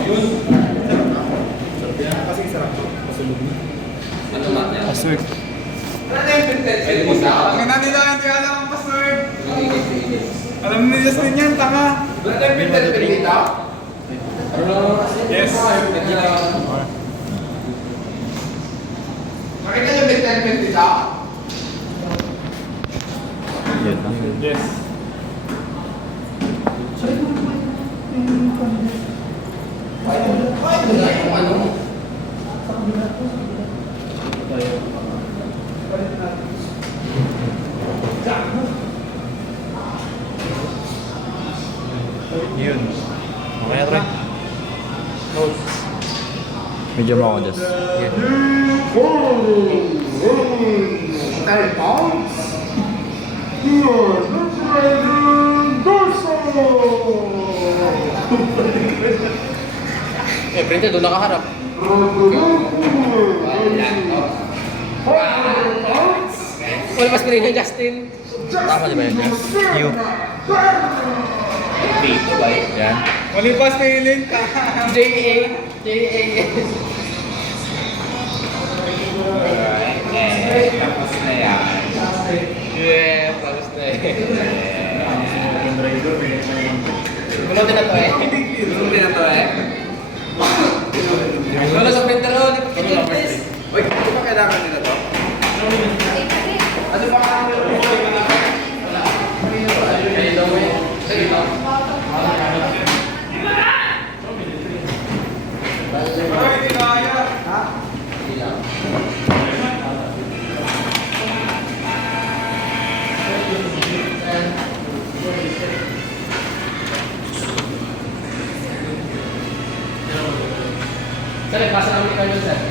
Yun. Sarap yan. Kasi sarap to. Pasulog na. Ano ba yan? Password. Ang ina nila, hindi alam ang password. Alam nila sa yan, tanga. Yes. Makita yung bit-10 dito? Yan lang. Yes. Ay, wala yung ano. Yun. Okay, try. Medyo mo ako dyan. Eh, printer, doon nakaharap. Wala mas pinili ni Justin. Tama di ba yun, Jess? You. Dito ba eh? Yan. Walang pass feeling. J.A. J.A. Tapos na yan. Yeah, tapos na yan. Gulotin na to eh. Gulotin na to eh. Wala sa printer oh, di pa pinipis. Uy, di ba kailangan nila to? Ano pa kailangan nila? Wala. Ay, daw mo yun. Sige lang. Ay, hindi kaya. Ha? Hindi lang. Sir, pasa namin kayo, sir.